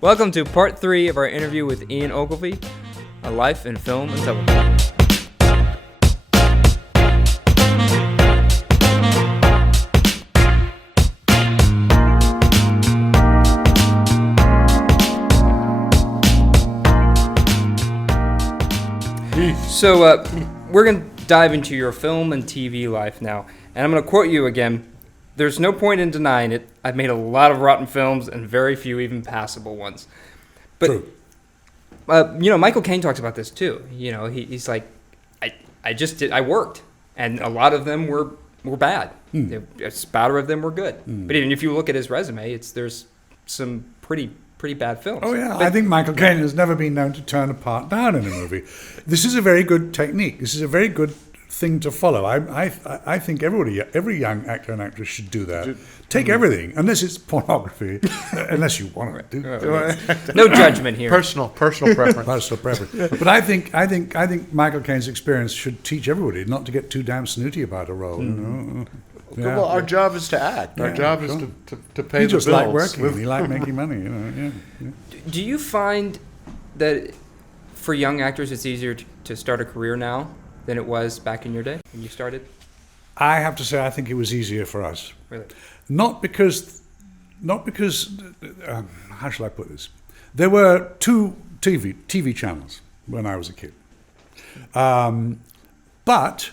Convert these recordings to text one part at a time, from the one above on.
Welcome to part 3 of our interview with Ian Ogilvy, A Life in Film and Television. So we're going to dive into your film and TV life now, and I'm going to quote you again. There's no point in denying it. I've made a lot of rotten films and very few even passable ones. But, True. Michael Caine talks about this too. He's like, I worked, and a lot of them were bad. A spatter of them were good. But even if you look at his resume, there's some pretty bad films. Oh, yeah. I think Michael Caine has never been known to turn a part down in a movie. This is a very good technique. This is a very good thing to follow. I think every young actor and actress should do that. Take everything, unless it's pornography, unless you want to do. No judgment here. Personal preference. Personal preference. But I think Michael Caine's experience should teach everybody not to get too damn snooty about a role. Well, our job is to act. Our job is to pay He the bills. just like working. He like making money. Do you find that for young actors it's easier to start a career now than it was back in your day when you started? I have to say, I think it was easier for us. Really? Not because. How shall I put this? There were 2 TV channels when I was a kid, but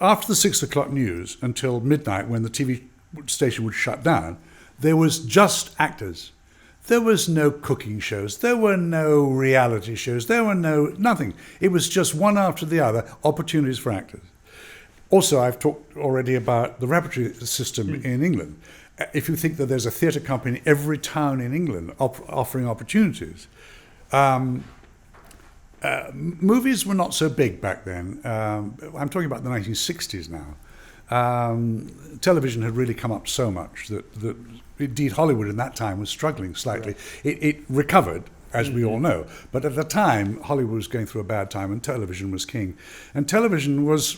after the 6 o'clock news until midnight, when the TV station would shut down, there was just actors. There was no cooking shows. There were no reality shows. There were nothing. It was just one after the other opportunities for actors. Also, I've talked already about the repertory system in England. If you think that there's a theatre company in every town in England offering opportunities, movies were not so big back then. I'm talking about the 1960s now. Television had really come up so much that indeed Hollywood in that time was struggling slightly. Right. It recovered, as we all know, but at the time Hollywood was going through a bad time and television was king. And television was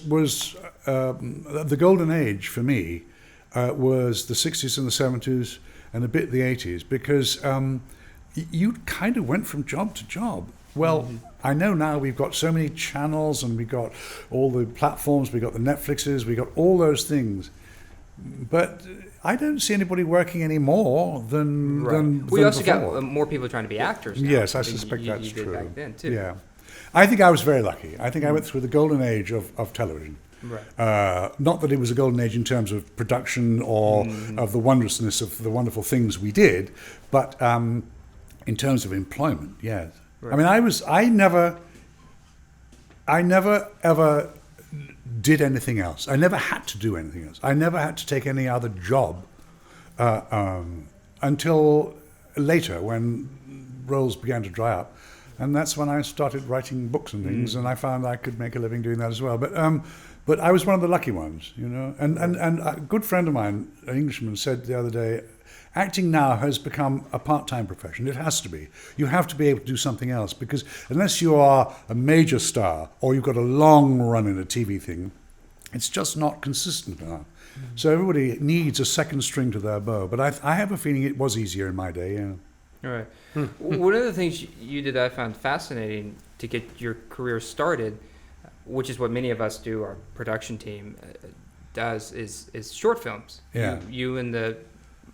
the golden age for me was the 60s and the 70s and a bit the 80s, because you kind of went from job to job. Well, I know now we've got so many channels and we've got all the platforms, we've got the Netflixes, we've got all those things. But I don't see anybody working any more than we also before. got more people trying to be actors now. Yes, I suspect that's you did true. back then too. Yeah. I think I was very lucky. I think I went through the golden age of television. Right. Not that it was a golden age in terms of production or of the wondrousness of the wonderful things we did, but in terms of employment, yes. Right. I mean, I never ever did anything else. I never had to do anything else. I never had to take any other job until later, when roles began to dry up. And that's when I started writing books and things, and I found I could make a living doing that as well. But I was one of the lucky ones, And a good friend of mine, an Englishman, said the other day, acting now has become a part-time profession. It has to be. You have to be able to do something else, because unless you are a major star or you've got a long run in a TV thing, it's just not consistent enough. So everybody needs a second string to their bow. But I have a feeling it was easier in my day, yeah. All right. One of the things you did that I found fascinating to get your career started, which is what many of us do, our production team does, is short films. Yeah. You and the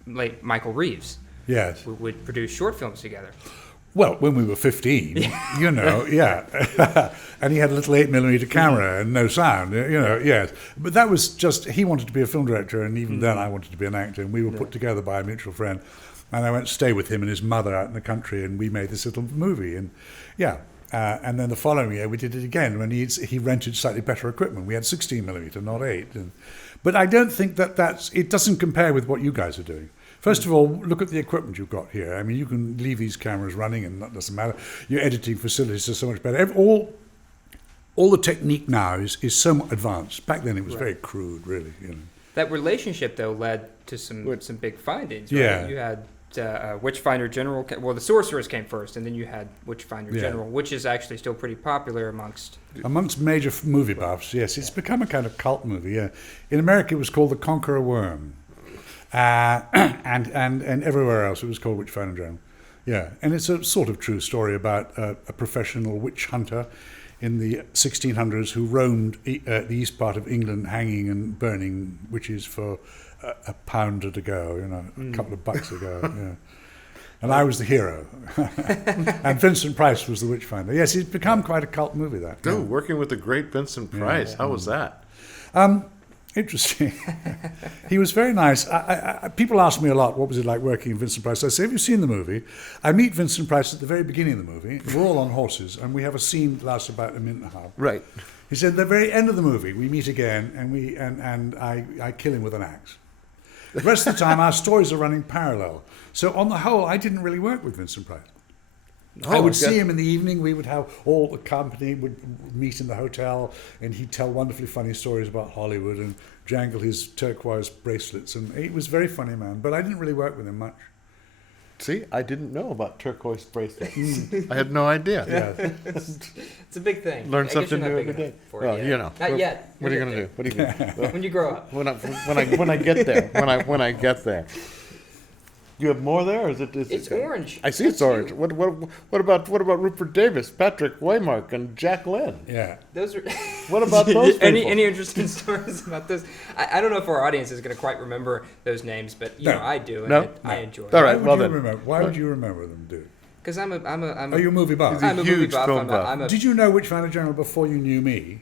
late Michael Reeves. Yes. Would produce short films together. Well, when we were 15, yeah. And he had a little 8mm camera and no sound, yes. But that was just, he wanted to be a film director, and even then I wanted to be an actor, and we were put together by a mutual friend. And I went to stay with him and his mother out in the country, and we made this little movie. And and then the following year we did it again when he rented slightly better equipment. We had 16mm, not 8. But I don't think it doesn't compare with what you guys are doing. First of all, look at the equipment you've got here. I mean, you can leave these cameras running and that doesn't matter. Your editing facilities are so much better. All the technique now is so much advanced. Back then it was very crude, really. That relationship, though, led to some big findings. Right? Yeah. You had Witchfinder General. Well, The Sorceress came first, and then you had Witchfinder General, which is actually still pretty popular amongst major movie buffs. Yes, it's become a kind of cult movie. Yeah, in America it was called The Conqueror Worm. and everywhere else it was called Witchfinder Journal. Yeah, and it's a sort of true story about a professional witch hunter in the 1600s who roamed the east part of England, hanging and burning witches for a pound a go, a couple of bucks a go. Yeah. And I was the hero. And Vincent Price was the Witchfinder. Yes, it's become quite a cult movie, that. Oh, working with the great Vincent Price. How was that? Interesting. He was very nice. People ask me a lot, what was it like working with Vincent Price? I say, have you seen the movie? I meet Vincent Price at the very beginning of the movie. We're all on horses, and we have a scene that lasts about a minute and a half. Right. He said, at the very end of the movie, we meet again, and I kill him with an axe. The rest of the time, our stories are running parallel. So on the whole, I didn't really work with Vincent Price. I would see him in the evening. We would have all the company would meet in the hotel, and he'd tell wonderfully funny stories about Hollywood and jangle his turquoise bracelets. And he was a very funny man, but I didn't really work with him much. See, I didn't know about turquoise bracelets. I had no idea. Yeah. It's a big thing. Learn I guess something you're not new big every enough day. for it Well, yet. Not yet. What are you We'll going to get do? What are you going to do? there. When you grow up. When I get there. When I get there. You have more there, or is it? It's orange. I see it's orange. you. What about Rupert Davis, Patrick Waymark, and Jack Lynn? Yeah. Those are. What about those people? Any interesting stories about those? I don't know if our audience is going to quite remember those names, but No. I do, and No. I enjoy All them. right. Well then. Why would you remember them, dude? Because I'm Are you a movie buff? I'm a movie huge buff. film buff. I'm a Did you know Witchfinder Journal before you knew me?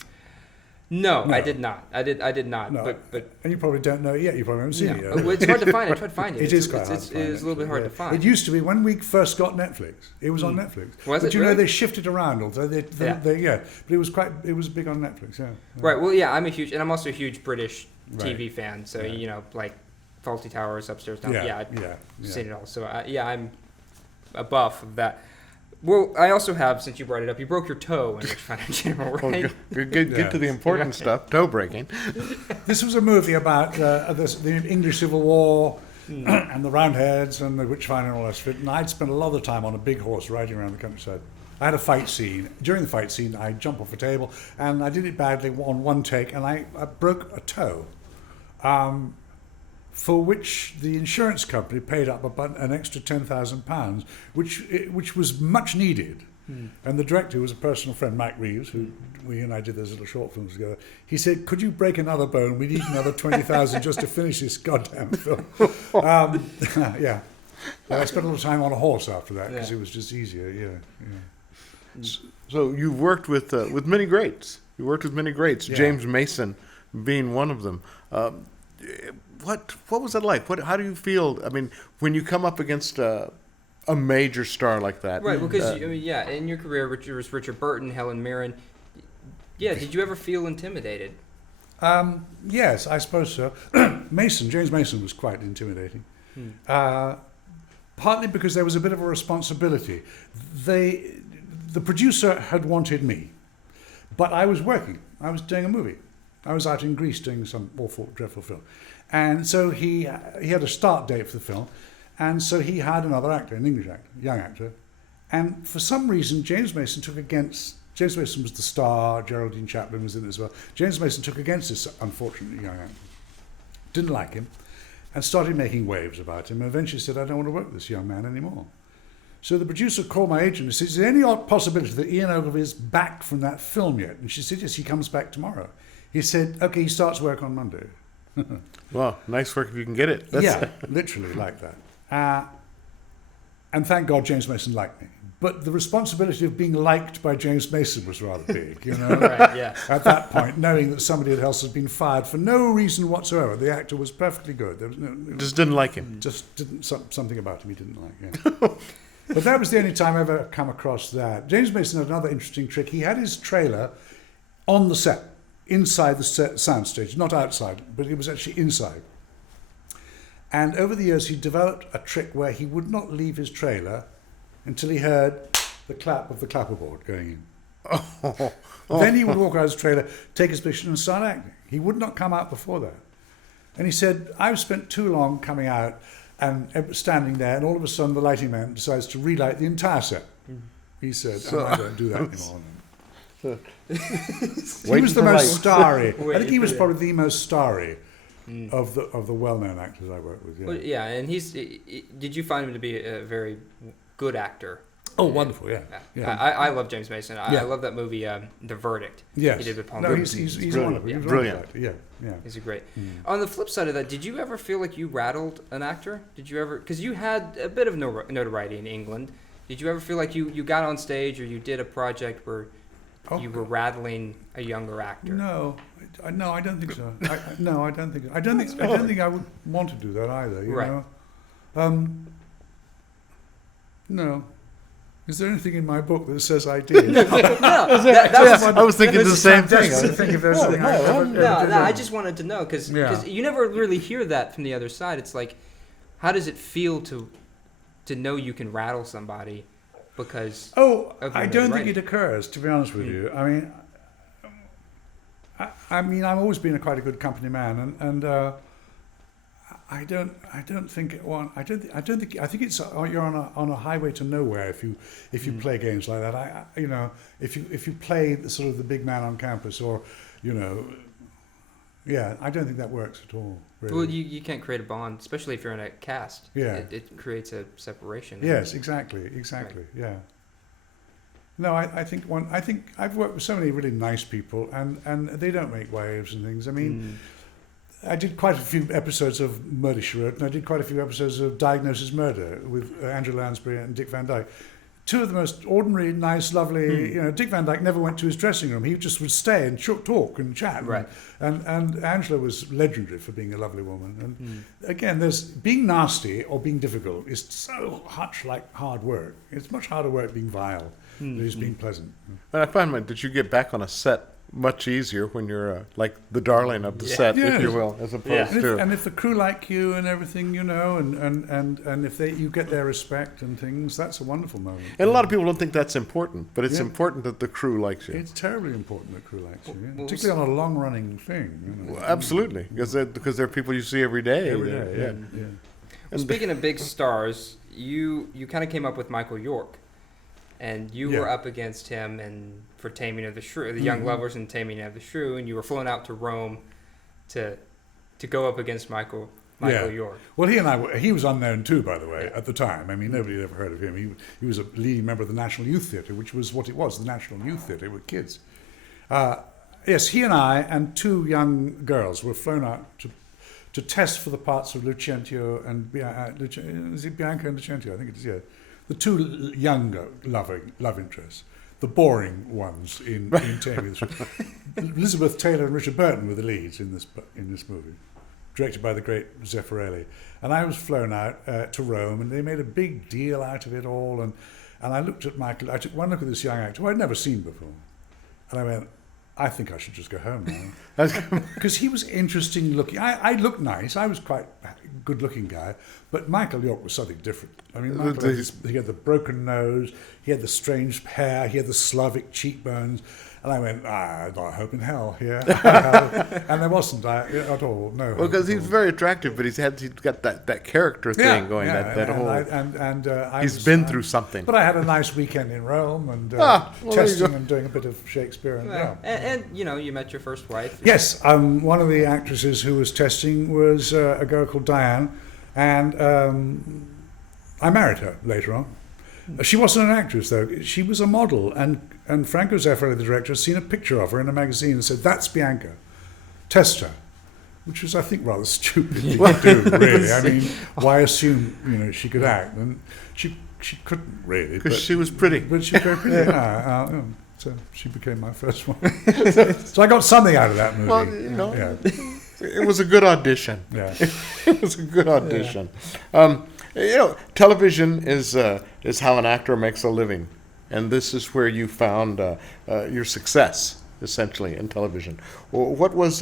No, No. I did not. I did not. No. But And you probably don't know it yet. You probably haven't seen it yet. Well, it's hard to find. I tried to find it. It is quite hard It's to find, a little bit actually, hard yeah. to find. It used to be when we first got Netflix. It was on Netflix. Was but it you know really? they shifted around, although yeah. But it was big on Netflix. Yeah. Right. Well, yeah. I'm also a huge British Right. TV fan. So Yeah. like Fawlty Towers, Upstairs Down. Yeah, I've yeah. seen it all. So I'm a buff of that. Well, I also have, since you brought it up, you broke your toe in Witchfinder Journal, right? Get to the important stuff. Toe breaking. This was a movie about the English Civil War and the Roundheads and the Witchfinder and all that stuff. And I'd spent a lot of the time on a big horse riding around the countryside. I had a fight scene. During the fight scene, I jumped off a table, and I did it badly on one take, and I broke a toe, for which the insurance company paid up about an extra £10,000, which was much needed. And the director was a personal friend, Mike Reeves, who we and I did those little short films together. He said, "Could you break another bone? We need another 20,000 just to finish this goddamn film." Yeah. I spent a little time on a horse after that because it was just easier. Yeah. So you've worked with many greats. You worked with many greats. Yeah. James Mason being one of them. What was it like? How do you feel? I mean, when you come up against a major star like that, Right. Because in your career, Richard Burton, Helen Mirren. Yeah. Did you ever feel intimidated? Yes, I suppose so. James Mason was quite intimidating. Partly because there was a bit of a responsibility. The producer had wanted me, but I was working. I was doing a movie. I was out in Greece doing some awful, dreadful film. And so he had a start date for the film, and so he hired another actor, an English actor, young actor. And for some reason, James Mason was the star, Geraldine Chaplin was in it as well. James Mason took against this unfortunate young actor. Didn't like him, and started making waves about him, and eventually said, "I don't want to work with this young man anymore." So the producer called my agent and said, "Is there any odd possibility that Ian Ogilvy is back from that film yet?" And she said, "Yes, he comes back tomorrow." He said, "Okay, he starts work on Monday." Well, nice work if you can get it. Yeah, literally like that. And thank God James Mason liked me. But the responsibility of being liked by James Mason was rather big, you know. Right. Yeah. At that point, knowing that somebody else had been fired for no reason whatsoever. The actor was perfectly good. There was Just didn't like him. just didn't something about him he didn't like. Yeah. But that was the only time I ever come across that. James Mason had another interesting trick. He had his trailer on the set, inside the soundstage, not outside, but it was actually inside. And over the years, he developed a trick where he would not leave his trailer until he heard the clap of the clapperboard going in. Then he would walk out of his trailer, take his position, and start acting. He would not come out before that. And he said, "I've spent too long coming out and standing there, and all of a sudden the lighting man decides to relight the entire set." He said, "I don't do that anymore." He was the most starry. I think he was probably the most starry of the well-known actors I work with. Yeah. Well, yeah, and did you find him to be a very good actor? Oh, wonderful! Yeah, yeah. I love James Mason. I Yeah. love that movie, The Verdict. Yes. He did with Paul No, Newman. he's wonderful. Yeah. He's Brilliant. wonderful. Yeah, yeah. He's a great. On the flip side of that, did you ever feel like you rattled an actor? Did you ever? Because you had a bit of notoriety in England. Did you ever feel like you got on stage or you did a project where you were rattling a younger actor? No, no, I don't think so. No, I don't think. I don't think I would want to do that either. You Right. know. No. Is there anything in my book that says I did? No, that was I was thinking the same thing. Just to think if there's anything I ever did. No, I just wanted to know because Yeah. you never really hear that from the other side. It's like, how does it feel to know you can rattle somebody because? Oh, of I your don't think writing? it occurs, to be honest with you. I mean, I've always been quite a good company man, and I don't think I think it's you're on a highway to nowhere if you play games like that. If you play the sort of the big man on campus, or I don't think that works at all. Really. Well, you can't create a bond, especially if you're in a cast. Yeah. It creates a separation. Yes, exactly. Yeah. No, I think I've worked with so many really nice people, and they don't make waves and things. I mean, I did quite a few episodes of Murder, She Wrote, and I did quite a few episodes of Diagnosis Murder with Andrew Lansbury and Dick Van Dyke. Two of the most ordinary, nice, lovely. Dick Van Dyke never went to his dressing room. He just would stay and talk and chat. Right. And Angela was legendary for being a lovely woman. And again, there's being nasty or being difficult is so much like hard work. It's much harder work being vile than it is being pleasant. And I find that you get back on a set much easier when you're like the darling of the set, Yes. if you will, as opposed to. And if the crew like you and everything, and if you get their respect and things, that's a wonderful moment. And a lot of people don't think that's important, but it's important that the crew likes you. It's terribly important that crew likes you, Well, particularly on a long-running thing. Well, absolutely, because they're people you see every day. Every day, yeah. Well, speaking of big stars, you kind of came up with Michael York, and you were up against him and for Taming of the Shrew, the Young Lovers and Taming of the Shrew, and you were flown out to Rome to go up against Michael York. Well, he was unknown too, by the way, at the time. I mean, nobody had ever heard of him. He was a leading member of the National Youth Theatre, which was what it was, the National Youth Theatre with kids. Yes, he and I and two young girls were flown out to test for the parts of Lucentio and is it Bianca and Lucentio? I think it is, yeah. The two younger love interests. The boring ones in Taming of the Shrew. Elizabeth Taylor and Richard Burton were the leads in this movie, directed by the great Zeffirelli. And I was flown out to Rome, and they made a big deal out of it all. And I looked at Michael. I took one look at this young actor who I'd never seen before, and I went, I think I should just go home now. Because he was interesting looking. I looked nice. I was quite a good-looking guy. But Michael York was something different. I mean, he had the broken nose, he had the strange hair, he had the Slavic cheekbones. And I went, I got hope in hell here. And there wasn't at all, no. Well, because he's very attractive, but he's got that character thing going. He's been through something. But I had a nice weekend in Rome and testing and doing a bit of Shakespeare. And you met your first wife. Yes, one of the actresses who was testing was a girl called Diane, and I married her later on. She wasn't an actress, though. She was a model, and Franco Zeffirelli, the director, had seen a picture of her in a magazine and said, "That's Bianca. Test her," which was, I think, rather stupid thing to do, really. I mean, why assume she could act? And she couldn't really. Because she was pretty. But she was very pretty. So she became my first one. So I got something out of that movie. Well, it was a good audition. Yeah. It was a good audition. Television is how an actor makes a living, and this is where you found your success, essentially, in television. Well, what was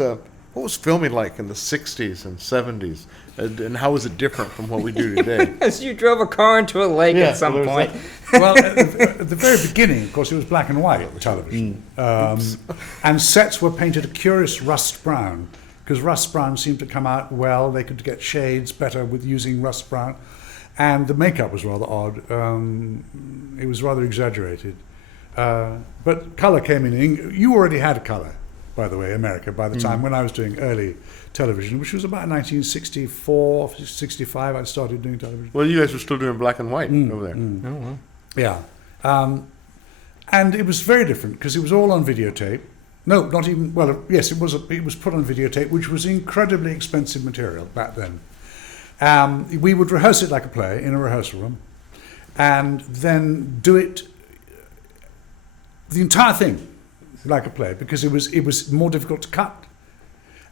filming like in the 60s and 70s, and how was it different from what we do today? As you drove a car into a lake at some point. Well, at the very beginning, of course, it was black and white television, and sets were painted a curious rust brown, because rust brown seemed to come out well. They could get shades better with using rust brown. And the makeup was rather odd. It was rather exaggerated. But colour came in. You already had colour by the way, America, by the time when I was doing early television, which was about 1964, 65, I started doing television. Well, you guys were still doing black and white over there. Oh, wow. Yeah. And it was very different because it was all on videotape. No, not even, well, yes, it was put on videotape, which was incredibly expensive material back then. We would rehearse it like a play in a rehearsal room and then do it, the entire thing, like a play, because it was more difficult to cut.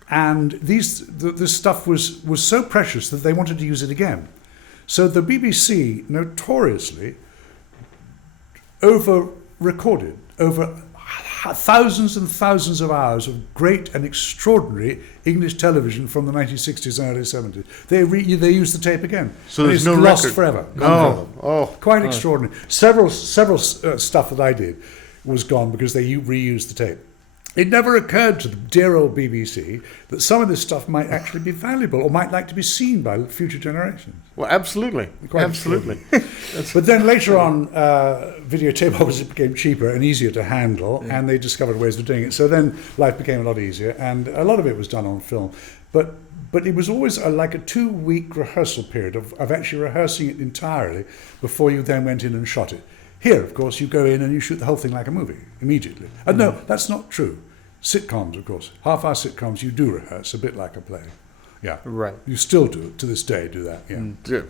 And this stuff was so precious that they wanted to use it again. So the BBC notoriously over-recorded over thousands and thousands of hours of great and extraordinary English television from the 1960s and early 70s. They used the tape again. So there's it's no lost record. forever. Quite extraordinary. Several stuff that I did was gone because they reused the tape. It never occurred to the dear old BBC that some of this stuff might actually be valuable or might like to be seen by future generations. Well, absolutely. Absolutely. But then later on, videotape obviously became cheaper and easier to handle, and they discovered ways of doing it. So then life became a lot easier, and a lot of it was done on film. But it was always like a 2-week rehearsal period of actually rehearsing it entirely before you then went in and shot it. Here, of course, you go in and you shoot the whole thing like a movie immediately. No, that's not true. Sitcoms, of course, half-hour sitcoms, you do rehearse a bit like a play. Yeah, Right. You still do to this day. Do that. Yeah. Yeah.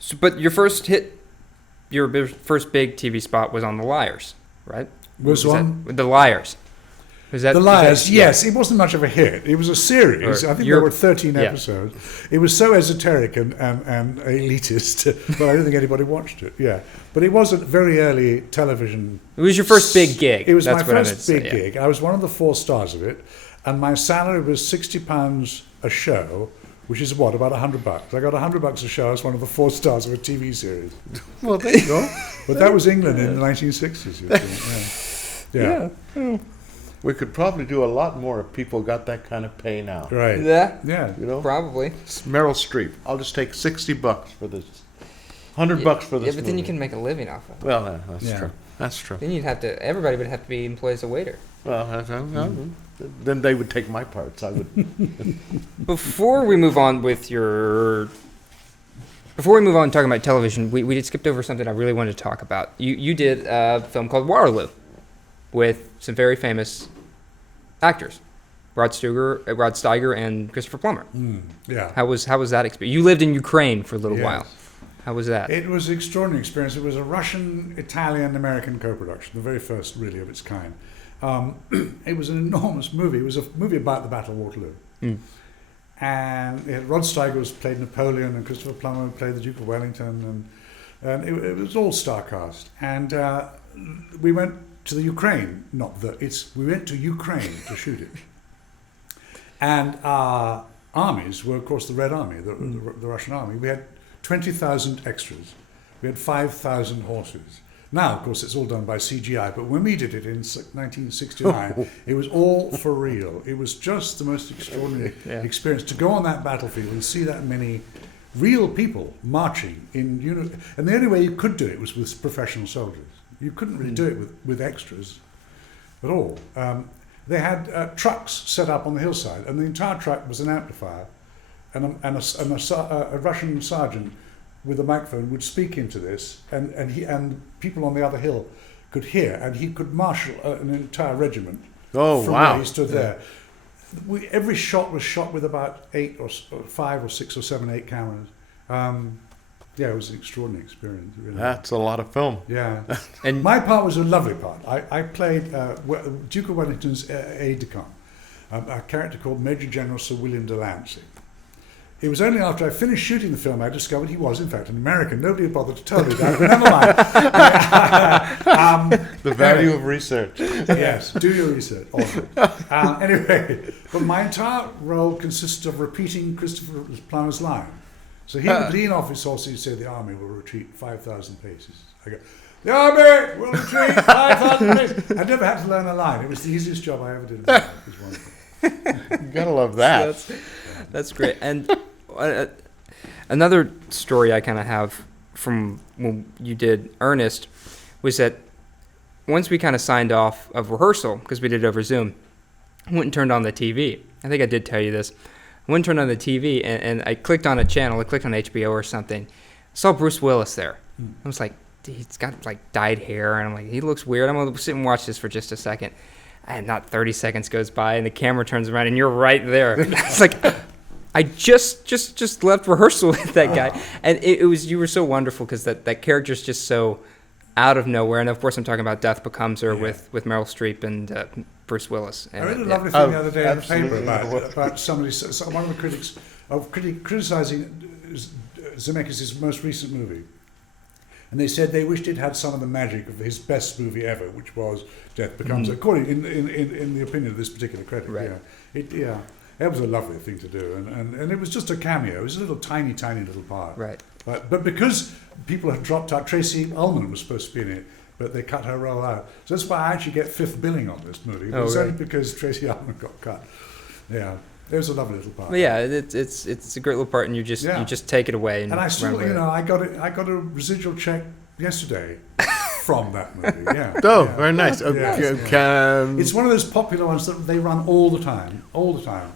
So, but your first first big TV spot was on The Liars, right? Was on The Liars. Was that The Liars? that- Yes, it wasn't much of a hit. It was a series. Or I think you're- there were 13 yeah. episodes. It was so esoteric and elitist that I don't think anybody watched it. Yeah, but it was a very early television. It was your first big gig. It was That's my what I first meant big to say, yeah. gig. I was one of the 4 stars of it, and my salary was £60 a show, which is what, about $100. I got $100 a show as one of the 4 stars of a TV series. Well, there you go. But that was England in the 1960s. You see. Yeah. We could probably do a lot more if people got that kind of pay now. Right. Yeah, Yeah. You know? probably. It's Meryl Streep. I'll just take $60 for this. $100 for this. Yeah, but then you movie. can make a living off of it. Well, that's Yeah. true. That's true. Then everybody would have to be employed as a waiter. Well, then they would take my parts. I would. Before we move on talking about television, we did skipped over something I really wanted to talk about. You did a film called Waterloo with some very famous actors, Rod Steiger and Christopher Plummer. Yeah. How was that experience? You lived in Ukraine for a little Yes. while. How was that? It was an extraordinary experience. It was a Russian, Italian, American co-production, the very first really of its kind. It was an enormous movie. It was a movie about the Battle of Waterloo. And Rod Steiger played Napoleon, and Christopher Plummer played the Duke of Wellington, and it was all star cast. And we went to the Ukraine, we went to Ukraine to shoot it. And our armies were, of course, the Red Army, the Russian Army. We had 20,000 extras. We had 5,000 horses. Now, of course, it's all done by CGI, but when we did it in 1969, it was all for real. It was just the most extraordinary experience to go on that battlefield and see that many real people marching in, and the only way you could do it was with professional soldiers. You couldn't really do it with extras at all. They had trucks set up on the hillside, and the entire truck was an amplifier, and a Russian sergeant with a microphone would speak into this, and people on the other hill could hear, and he could marshal an entire regiment from where he stood there. Every shot was shot with about 5 or 6 or 7, 8 cameras. It was an extraordinary experience. Really. That's a lot of film. Yeah. And my part was a lovely part. I played Duke of Wellington's aide-de-camp, a character called Major General Sir William de Lancey. It was only after I finished shooting the film I discovered he was, in fact, an American. Nobody had bothered to tell me that. Never mind. The value of research. Yes, do your research. Anyway, but my entire role consisted of repeating Christopher Plummer's line. So he would lean off his horse and he'd say, "The army will retreat 5,000 paces." I go, "The army will retreat 5,000 paces." I never had to learn a line. It was the easiest job I ever did. It was wonderful. You gotta love that. That's great. And another story I kind of have from when you did Ernest was that once we kind of signed off of rehearsal, because we did it over Zoom, I went and turned on the TV. I think I did tell you this. I went and turned on the TV, and I clicked on a channel. I clicked on HBO or something. I saw Bruce Willis there. I was like, he's got like dyed hair, and I'm like, he looks weird. I'm gonna sit and watch this for just a second. And not 30 seconds goes by, and the camera turns around, and you're right there. It's like, I just left rehearsal with that guy, and it was, you were so wonderful because that character's just so out of nowhere. And of course, I'm talking about Death Becomes Her with Meryl Streep and Bruce Willis. And, I read a lovely thing the other day in the paper absolutely. about somebody, one of the critics, criticizing Zemeckis' most recent movie. And they said they wished it had some of the magic of his best movie ever, which was Death Becomes Her, according in the opinion of this particular critic. Right. Yeah, it was a lovely thing to do, and it was just a cameo. It was a little tiny little part. Right. But because people had dropped out, Tracy Ullman was supposed to be in it, but they cut her role out. So that's why I actually get fifth billing on this movie. But it's only because Tracy Ullman got cut. Yeah. It was a lovely little part. But yeah, it's a great little part, and you just take it away. And I still, run with it. I got a residual check yesterday from that movie. Yeah. Oh, yeah. very nice. It's one of those popular ones that they run all the time.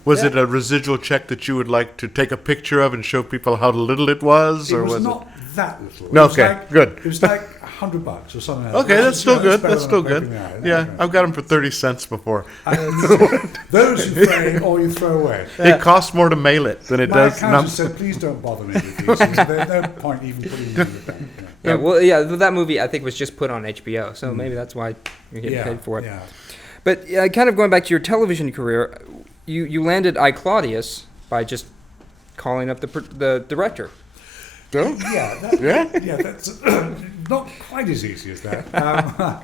Was it a residual check that you would like to take a picture of and show people how little it was, It or was was not that little. No, It was okay, like, good. It was like $100 or something. it? Like Okay, that. that's still good. better That's than still a good. poke in the eye, Yeah, okay. I've got them for 30 cents before. Those you frame or you throw away. It costs more to mail it than it My does. accountant said, please don't bother me with these. There's no point even putting them in the bank. That movie I think was just put on HBO, so maybe that's why you're getting paid for it. Yeah. But kind of going back to your television career, you landed I, Claudius by just calling up the director. Yeah, that's not quite as easy as that.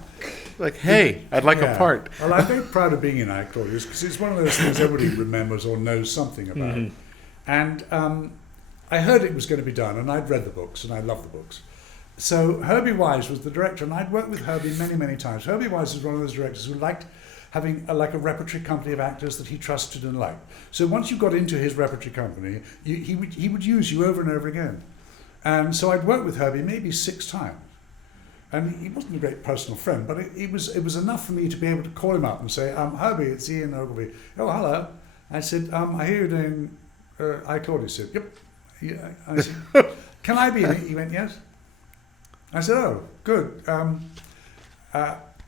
Like, hey, I'd like a part. Well, I'm very proud of being in I, Claudius, because it's one of those things everybody remembers or knows something about. And I heard it was going to be done, and I'd read the books, and I love the books. So Herbie Wise was the director, and I'd worked with Herbie many, many times. Herbie Wise is one of those directors who liked having a repertory company of actors that he trusted and liked. So once you got into his repertory company, he would use you over and over again. And so I'd worked with Herbie maybe 6 times. And he wasn't a great personal friend, but it was enough for me to be able to call him up and say, Herbie, it's Ian Ogilvy. Oh, hello. I said, I hear you're doing I, Claudius. He said, yep. Yeah. I said, can I be in it? He went, yes. I said, oh, good. Can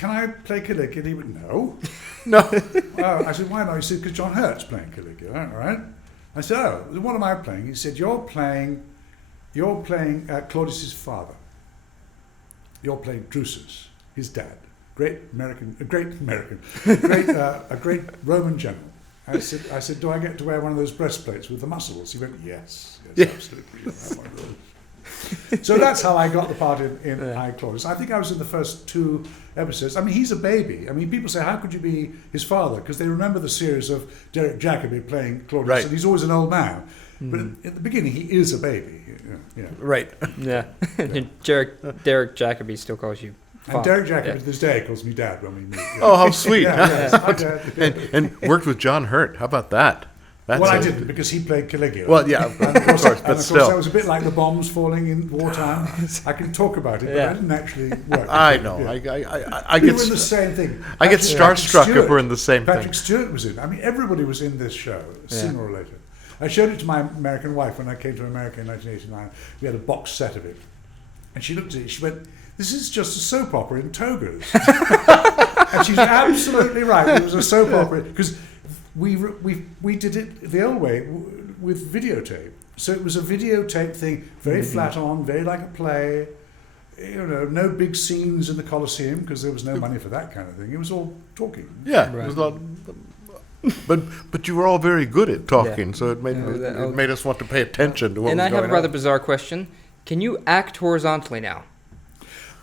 I play Caligula? He went, no. No. I said, why not? He said, because John Hurt's playing Caligula, all right? I said, oh, what am I playing? He said, you're playing Claudius's father. You're playing Drusus, his dad, a great Roman general. I said, do I get to wear one of those breastplates with the muscles? He went, yes, absolutely. You'll have one of those. So that's how I got the part in I, Claudius. I think I was in the first 2 episodes. I mean, he's a baby. I mean, people say, how could you be his father? Because they remember the series of Derek Jacobi playing Claudius, right. and he's always an old man. But at the beginning, he is a baby. Yeah. Right. Yeah. Derek Jacobi still calls you father. And Derek Jacobi to this day calls me dad when we meet. Yeah. Oh, how sweet. Yes, hi, Dad. And worked with John Hurt. How about that? That's I didn't, because he played Caligula. Well, yeah, of course, but still. That was a bit like the bombs falling in wartime. I can talk about it, but I didn't actually work. I know. Yeah. I We get were in the same thing. I get starstruck Stewart, if we're in the same Patrick thing. Stewart was in. I mean, everybody was in this show, sooner or later. I showed it to my American wife when I came to America in 1989. We had a box set of it. And she looked at it, she went, this is just a soap opera in togas. And she's absolutely right. It was a soap opera, because we did it the old way with videotape. So it was a videotape thing, very flat on, very like a play. No big scenes in the Colosseum, because there was no money for that kind of thing. It was all talking. Yeah, Right. it was a lot. But you were all very good at talking, so it made us want to pay attention to what And was I have going a rather on. bizarre question. Can you act horizontally now?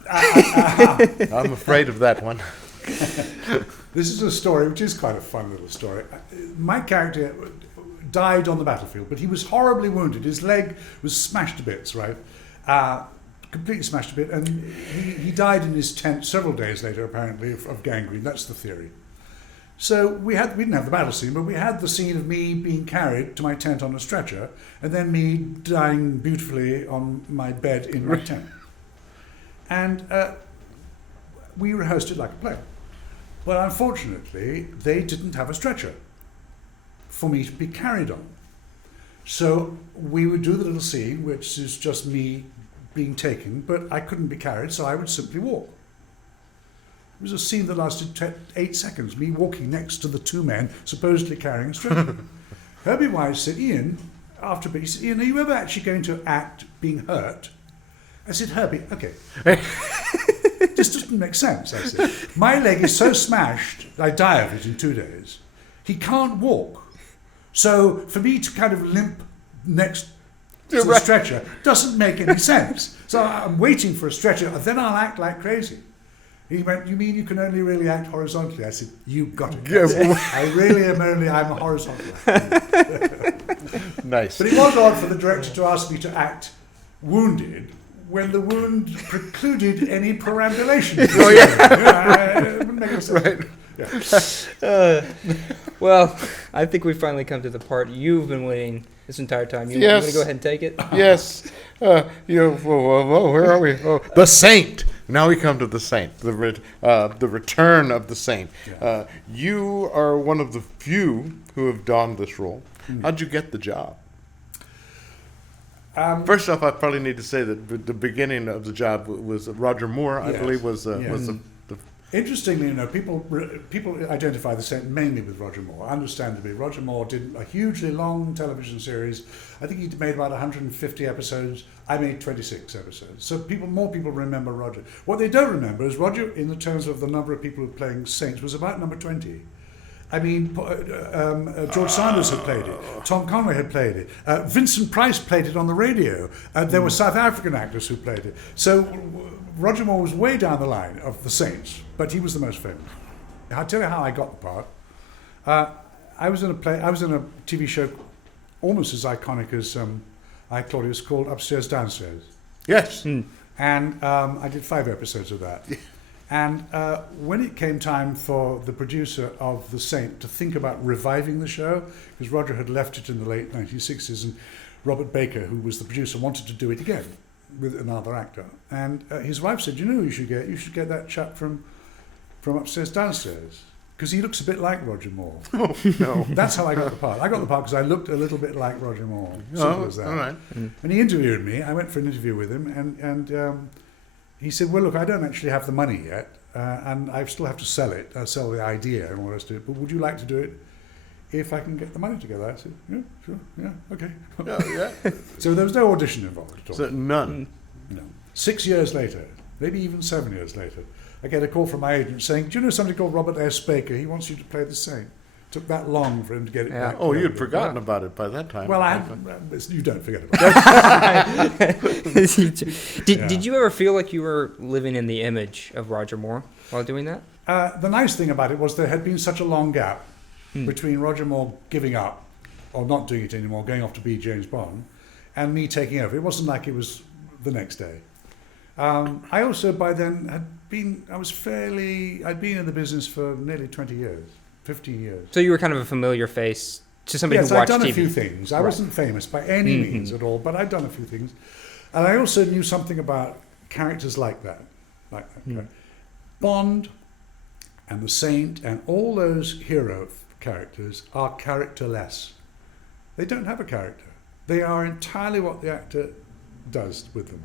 I'm afraid of that one. This is a story which is quite a fun little story. My character died on the battlefield, but he was horribly wounded. His leg was smashed to bits, right? Completely smashed to bits, and he died in his tent several days later, apparently, of gangrene. That's the theory. So we didn't have the battle scene, but we had the scene of me being carried to my tent on a stretcher, and then me dying beautifully on my bed in my tent. And we rehearsed it like a play. But unfortunately, they didn't have a stretcher for me to be carried on. So we would do the little scene, which is just me being taken, but I couldn't be carried, so I would simply walk. It was a scene that lasted 8 seconds, me walking next to the two men supposedly carrying a stretcher. Herbie Wise said, Ian, after a bit, he said, Ian, are you ever actually going to act being hurt? I said, Herbie, okay. This doesn't make sense, I said. My leg is so smashed, I die of it in 2 days. He can't walk. So for me to kind of limp next to the stretcher doesn't make any sense. So I'm waiting for a stretcher, and then I'll act like crazy. He went, you mean you can only really act horizontally? I said, you got it. I'm a horizontal actor. Nice. But it was odd for the director to ask me to act wounded when the wound precluded any perambulation. Oh, yeah. It wouldn't make any sense. Right. Yeah. Well, I think we finally come to the part you've been waiting this entire time. You Yes. want to go ahead and take it? Yes. Where are we? Oh, the Saint. Now we come to the Saint, the return of the Saint. Yeah. You are one of the few who have donned this role. How'd you get the job? First off, I probably need to say that the beginning of the job was Roger Moore, I Yes. believe, was the Interestingly, people identify the Saint mainly with Roger Moore. Understandably, Roger Moore did a hugely long television series. I think he made about 150 episodes. I made 26 episodes. So more people remember Roger. What they don't remember is Roger, in the terms of the number of people who were playing Saints, was about number 20. I mean, George Sanders had played it. Tom Conway had played it. Vincent Price played it on the radio. There were South African actors who played it. So Roger Moore was way down the line of the Saints, but he was the most famous. I'll tell you how I got the part. I was in a TV show almost as iconic as Claudius, called Upstairs, Downstairs. Yes. And I did 5 episodes of that. And when it came time for the producer of The Saint to think about reviving the show, because Roger had left it in the late 1960s, and Robert Baker, who was the producer, wanted to do it again with another actor. And his wife said, you know who you should get? You should get that chap from Upstairs, Downstairs, because he looks a bit like Roger Moore. Oh, no. That's how I got the part. I got the part because I looked a little bit like Roger Moore. Simple as that. All right. And he interviewed me. I went for an interview with him, and he said, well, look, I don't actually have the money yet, and I still have to sell it, sell the idea and all the rest of it, but would you like to do it if I can get the money together? I said, yeah, sure, yeah, okay. Yeah. So there was no audition involved at all. So none. No. 6 years later, maybe even 7 years later, I get a call from my agent saying, do you know somebody called Robert S. Baker? He wants you to play the Saint. Took that long for him to get it back. Oh, together. you'd forgotten about it by that time. Well, you don't forget about it. Did you ever feel like you were living in the image of Roger Moore while doing that? The nice thing about it was there had been such a long gap between Roger Moore giving up, or not doing it anymore, going off to be James Bond, and me taking over. It wasn't like it was the next day. I also, by then, I'd been in the business for nearly 20 years, 15 years. So you were kind of a familiar face to somebody Yes, who watched I'd done TV. a few things. I wasn't famous by any means at all, but I'd done a few things. And I also knew something about characters like that. Bond and the Saint and all those hero characters are characterless. They don't have a character. They are entirely what the actor does with them.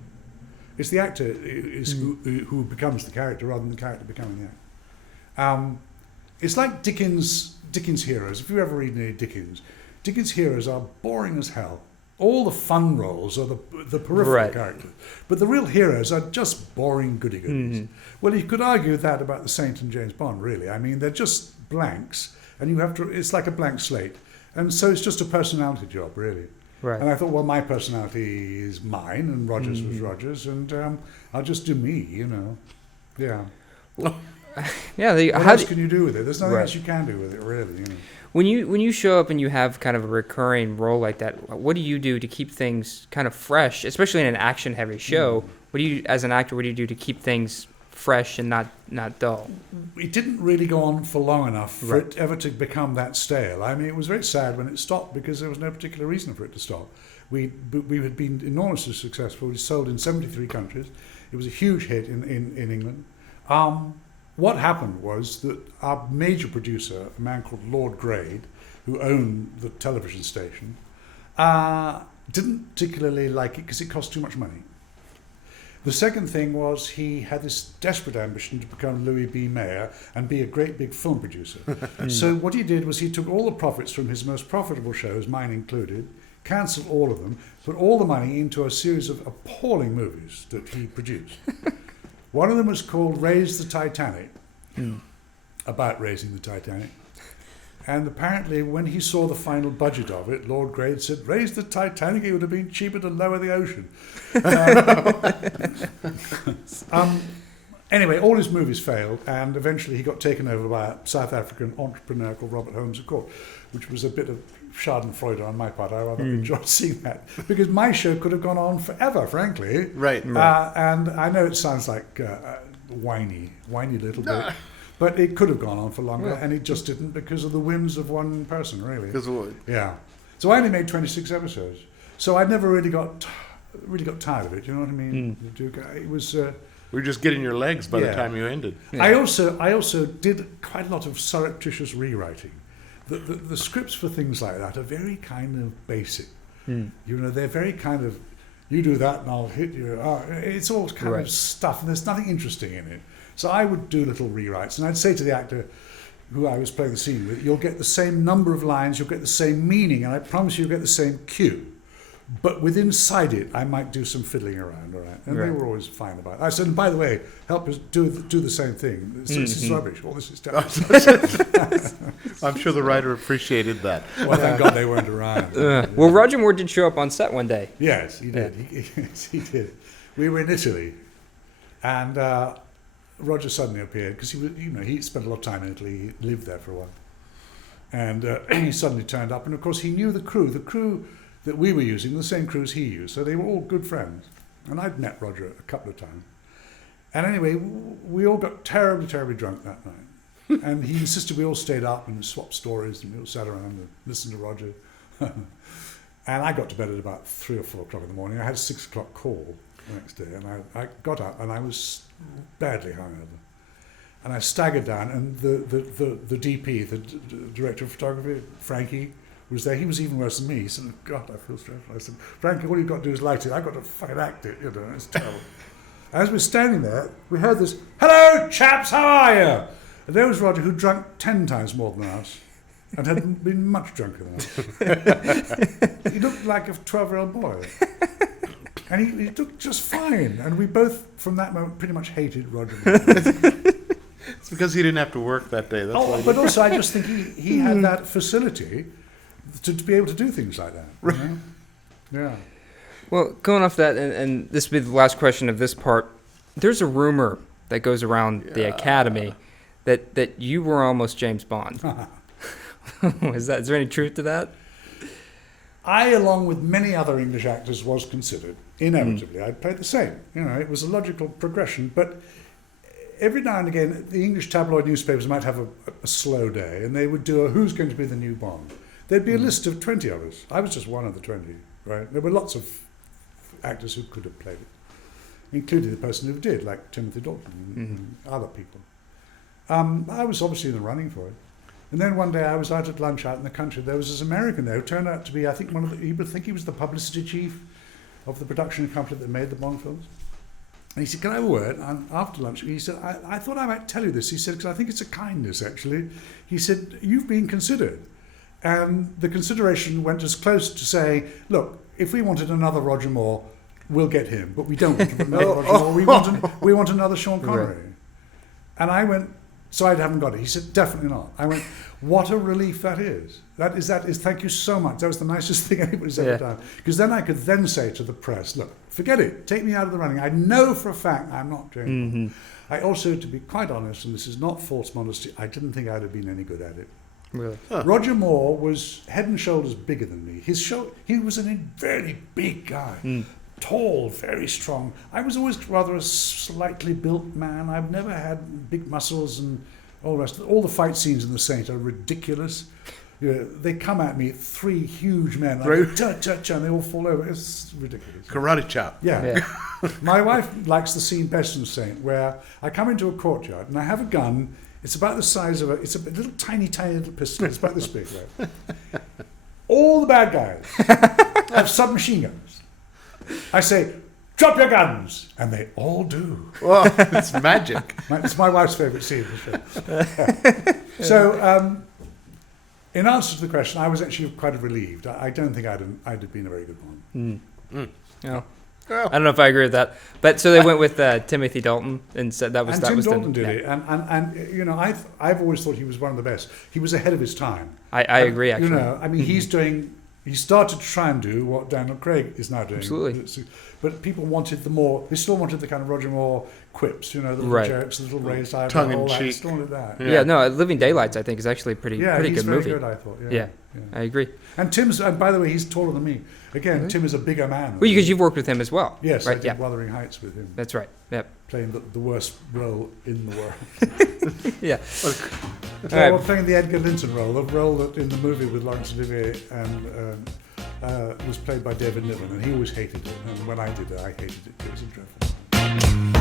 It's the actor who becomes the character rather than the character becoming the actor. It's like Dickens' heroes. If you ever read any Dickens' heroes are boring as hell. All the fun roles are the peripheral characters. But the real heroes are just boring goody-goodies. Well, you could argue that about the Saint and James Bond, really. I mean, they're just blanks, and you have to. It's like a blank slate. And so it's just a personality job, really. Right. And I thought, well, my personality is mine, and Roger's was Roger's, and I'll just do me, you know. Yeah. Yeah. What else can you do with it? There's nothing else you can do with it, really. You know. When you show up and you have kind of a recurring role like that, what do you do to keep things kind of fresh, especially in an action-heavy show? What do you, as an actor, what do you do to keep things fresh and not dull? It didn't really go on for long enough for it ever to become that stale. I mean, it was very sad when it stopped because there was no particular reason for it to stop. We had been enormously successful. We sold in 73 countries. It was a huge hit in England. what happened was that our major producer, a man called Lord Grade, who owned the television station, didn't particularly like it because it cost too much money. The second thing was he had this desperate ambition to become Louis B. Mayer and be a great big film producer. So what he did was he took all the profits from his most profitable shows, mine included, cancelled all of them, put all the money into a series of appalling movies that he produced. One of them was called Raise the Titanic, about raising the Titanic. And apparently when he saw the final budget of it, Lord Grade said, raise the Titanic, it would have been cheaper to lower the ocean. Anyway, all his movies failed, and eventually he got taken over by a South African entrepreneur called Robert Holmes à Court, which was a bit of Schadenfreude on my part. I rather enjoyed seeing that, because my show could have gone on forever, frankly. Right. And I know it sounds like whiny little bit. But it could have gone on for longer, and it just didn't because of the whims of one person, really. Because of what? Yeah. So I only made 26 episodes. So I never really got tired of it. You know what I mean? It was. We were just getting your legs by the time you ended. Yeah. I also did quite a lot of surreptitious rewriting. The scripts for things like that are very kind of basic. You know, they're very kind of, you do that and I'll hit you. It's all kind of stuff, and there's nothing interesting in it. So I would do little rewrites, and I'd say to the actor who I was playing the scene with, you'll get the same number of lines, you'll get the same meaning, and I promise you'll get the same cue. But inside it, I might do some fiddling around, all right? And they were always fine about it. I said, and by the way, help us do the same thing. This is rubbish. All this is terrible. I'm sure the writer appreciated that. Well, thank God they weren't around. Well, Roger Moore did show up on set one day. Yes, he did. He did. We were in Italy, and Roger suddenly appeared because he spent a lot of time in Italy. He lived there for a while, and he suddenly turned up. And of course, he knew the crew. The crew that we were using, the same crew as he used, so they were all good friends. And I'd met Roger a couple of times. And anyway, we all got terribly, terribly drunk that night. And he insisted we all stayed up and swapped stories, and we all sat around and listened to Roger. And I got to bed at about 3 or 4 o'clock in the morning. I had a 6 o'clock call the next day, and I got up and I was badly hungover. And I staggered down, and the DP, the director of photography, Frankie, was there. He was even worse than me. He said, oh, God, I feel stressful. I said, Frankie, all you've got to do is light it. I've got to fucking act it, it's terrible. As we're standing there, we heard this, hello, chaps, how are you? And there was Roger, who drunk 10 times more than us, and had been much drunker than us. He looked like a 12-year-old boy. And he looked just fine. And we both, from that moment, pretty much hated Roger. It's because he didn't have to work that day. That's why. But also, I just think he had that facility to be able to do things like that. You know? Yeah. Well, going off that, and this will be the last question of this part, there's a rumor that goes around the Academy that you were almost James Bond. Is there any truth to that? I, along with many other English actors, was considered. Inevitably, I'd played the same. It was a logical progression. But every now and again, the English tabloid newspapers might have a slow day, and they would do a who's going to be the new Bond. There'd be a list of 20 of us. I was just one of the 20, right? There were lots of actors who could have played it, including the person who did, like Timothy Dalton and other people. I was obviously in the running for it. And then one day I was out at lunch out in the country. There was this American there who turned out to be, I think, he would think he was the publicity chief of the production company that made the Bond films. And he said, can I have a word? And after lunch, he said, I thought I might tell you this. He said, because I think it's a kindness, actually. He said, you've been considered. And the consideration went as close to saying, look, if we wanted another Roger Moore, we'll get him. But we don't want another Roger Moore. We want another Sean Connery. Right. And I went, so I haven't got it. He said, definitely not. I went, what a relief that is. That is, thank you so much. That was the nicest thing anybody's ever done. Because then I could then say to the press, look, forget it. Take me out of the running. I know for a fact I'm not James Bond. I also, to be quite honest, and this is not false modesty, I didn't think I'd have been any good at it. Really? Huh. Roger Moore was head and shoulders bigger than me. He was a very big guy. Tall, very strong. I was always rather a slightly built man. I've never had big muscles and all the rest. All the fight scenes in The Saint are ridiculous. They come at me, 3 huge men, Right. and they all fall over. It's ridiculous. Karate chop. Yeah. My wife likes the scene best in Saint, where I come into a courtyard and I have a gun. It's about the size of it's a little tiny little pistol. It's about this big, right? All the bad guys have submachine guns. I say, drop your guns, and they all do. Well, it's magic. It's my wife's favourite scene. Yeah. So, in answer to the question, I was actually quite relieved. I don't think I'd have been a very good one. Yeah. Well, I don't know if I agree with that, but so they went with Timothy Dalton and said that was And that Tim was Dalton the, did it, and you know, I've always thought he was one of the best. He was ahead of his time. I agree, actually. You know, I mean, he started to try and do what Daniel Craig is now doing. Absolutely. But people wanted they still wanted the kind of Roger Moore quips, you know, the little Right. jokes, the little raised eyebrow, Tongue in all that. cheek. Still wanted that. Yeah, no, Living Daylights I think is actually a pretty he's good very movie. good, I thought. Yeah, I agree. And by the way, he's taller than me. Again, Tim is a bigger man. Well, because you've worked with him as well. Yes, I right? did Yeah, Wuthering Heights with him, that's right. Yep. playing the worst role in the world. Yeah. Well, playing the Edgar Linton role, the role that in the movie with Laurence Olivier and was played by David Niven, and he always hated it. And when I did it, I hated it. It was dreadful.